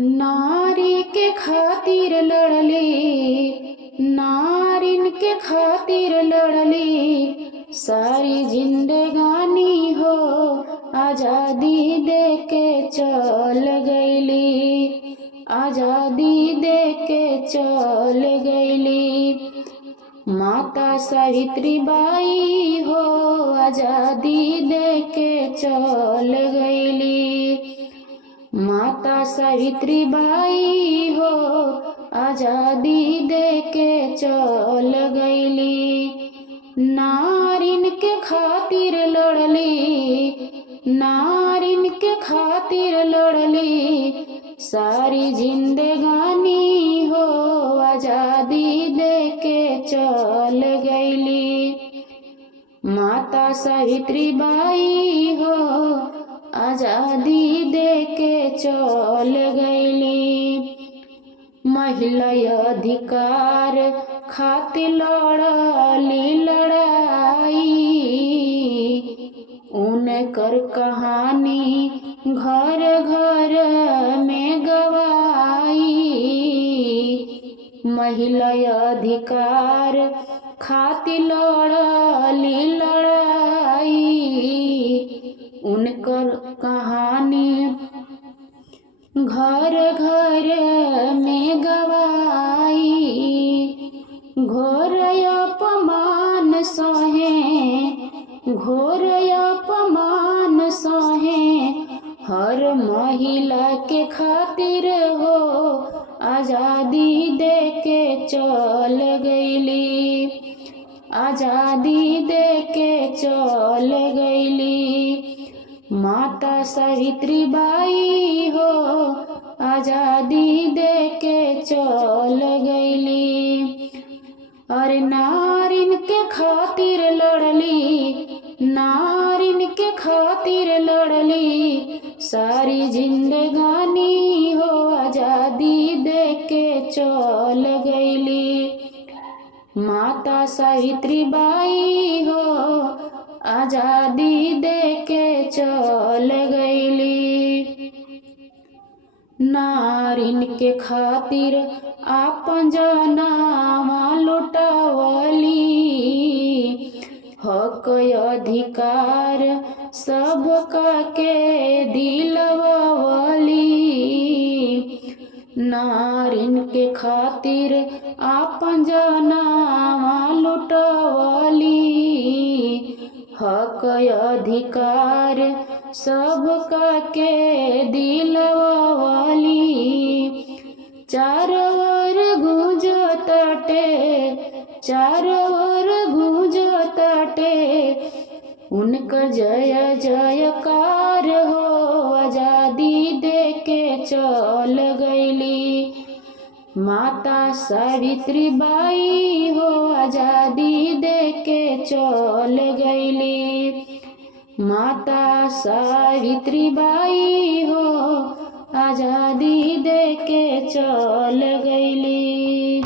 नारी के खातिर लड़ली, नारिन के खातिर लड़ली, सारी जिंदगानी हो आजादी दे के चल गईली, आजादी दे के चल गईली। माता सावित्रीबाई हो आजादी दे के चल गईली, माता सावित्रीबाई हो आजादी दे के चल गईली। नारिन के खातिर लड़ली, नारिन के खातिर लड़ली, सारी जिंदगानी हो आजादी दे के चल गईली। माता सावित्रीबाई हो आजादी दे के चल गईली। महिला अधिकार खातिर लड़ली लड़ाई, उनकर कहानी घर घर में गवाई। महिला अधिकार खातिर लड़ली लड़ाई, उनकर कहानी घर घर में गवाई। घोर अपमान सहे, घोर अपमान सहे, हर महिला के खातिर हो आजादी दे के चल गईली, आजादी दे के चल गईली। माता सावित्रीबाई हो आजादी दे के चल गईली। अरे नारिन के खातिर लड़ली, नारिन के खातिर लड़ली, सारी जिंदगानी हो आजादी दे के चल गईली। माता सावित्रीबाई हो आजादी दे के चल गईली। नारिन के खातिर आपन जनामा लुटावली, हक अधिकार सबका के दिलवावली। नारिन के खातिर आपन जनामा लुटावली, हक अधिकार सबका के दिलवावली। चारों ओर गूंजताटे, चारों ओर गूंजताटे, उनकर जय जयकार हो आजादी दे के चल गईली। माता सावित्रीबाई हो आजादी दे के चल गईली। माता सावित्रीबाई हो आजादी दे के चल गईली।